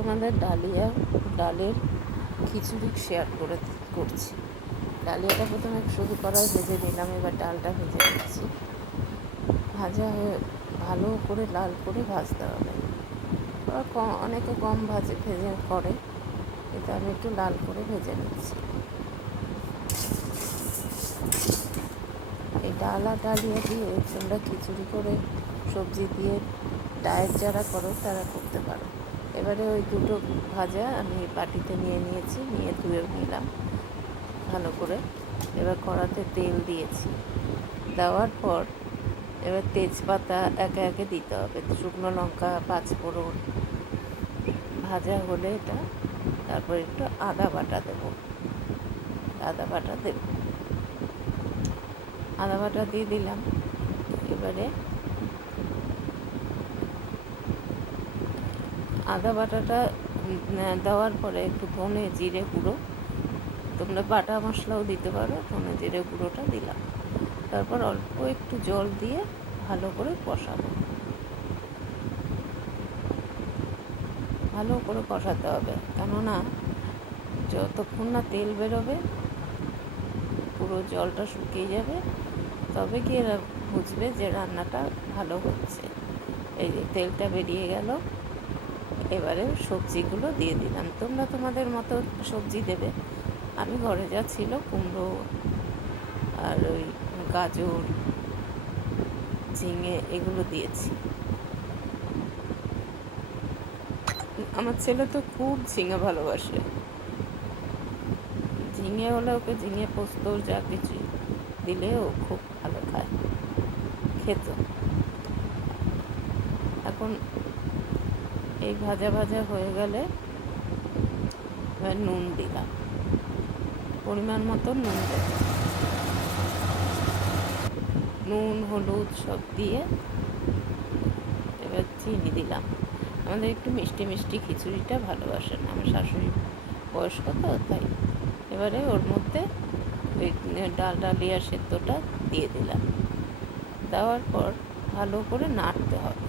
তোমাদের ডালের খিচুড়ি শেয়ার করছি। ডালিয়াটা প্রথমে শুরু করা ভেজে নিলাম, এবার ডালটা ভেজে নিচ্ছি। ভাজা হয়ে ভালো করে লাল করে ভাজতে হবে। আবার অনেকে কম ভেজে করে, কিন্তু আমি একটু লাল করে ভেজে নিচ্ছি। এই ডাল আর ডালিয়া দিয়ে তোমরা খিচুড়ি করে সবজি দিয়ে ডায়েট যারা করো তারা করতে পারো। এবারে ওই দুটো ভাজা আমি বাটিতে নিয়েছি, নিয়ে ধুয়ে নিলাম ভালো করে। এবার কড়াতে তেল দিয়েছি, দেওয়ার পর এবার তেজপাতা একে একে দিতে হবে, শুকনো লঙ্কা, পাঁচফোড়ন ভাজা হলে এটা, তারপর একটু আদা বাটা দেব। আদা বাটা দিয়ে দিলাম। এবারে আদা বাটাটা দেওয়ার পরে একটু ধনে জিরে গুঁড়ো, তোমরা বাটা মশলাও দিতে পারো, ধনে জিরে গুঁড়োটা দিলাম। তারপর অল্প একটু জল দিয়ে ভালো করে কষাবো। ভালো করে কষাতে হবে, কেননা যতক্ষণ না তেল বেরোবে, পুরো জলটা শুকিয়ে যাবে, তবে কি এরা বুঝবে যে রান্নাটা ভালো হচ্ছে। এই যে তেলটা বেরিয়ে গেল, এবারে সবজিগুলো দিয়ে দিলাম। তোমরা তোমাদের মতো সবজি দেবে। আমি ঘরে যা ছিল, কুমড়ো আর ওই গাজর, ঝিঙে এগুলো দিয়েছি। আমার ছেলে তো খুব ঝিঙে ভালোবাসে। ঝিঙে হলে ওকে ঝিঙে পোস্ত যা কিছু দিলে ও খুব ভালো খায়, খেত। এখন এই ভাজা ভাজা হয়ে গেলে এবার নুন দিলাম, পরিমাণ মতো নুন দেবো। নুন হলুদ সব দিয়ে এবার চিনি দিলাম। আমাদের একটু মিষ্টি মিষ্টি খিচুড়িটা ভালোবাসেন, আমার শাশুড়ি বয়স্ক তো, তাই। এবারে ওর মধ্যে ওই ডালিয়া সেদ্ধটা দিয়ে দিলাম। দেওয়ার পর ভালো করে নাড়তে হবে,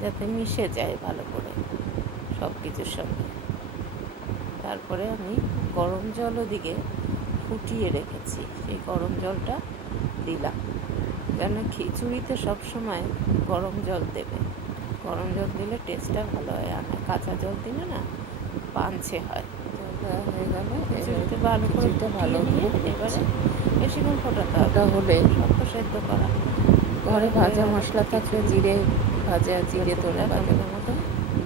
যাতে মিশে যায় ভালো করে সব কিছুর সঙ্গে। তারপরে আমি গরম জল ওদিকে ফুটিয়ে রেখেছি, সেই গরম জলটা দিলাম। কেন খিচুড়িতে সবসময় গরম জল দেবে, গরম জল দিলে টেস্টটা ভালো হয়, আর কাঁচা জল দিলে না পাঞ্চে হয়। জলটা হয়ে গেল, খিচুড়িতে ভালো করে এবারে বেশিক্ষণ ফোটাতে হবে, হলে শক্ত সেদ্ধ করা। ঘরে ভাজা মশলা থাকলে জিরে তোলা ভাজা মতো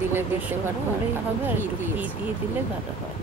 দিলে দিতে পারো, হলেই হবে। আর একটু ঘি দিয়ে দিলে ভালো হয়।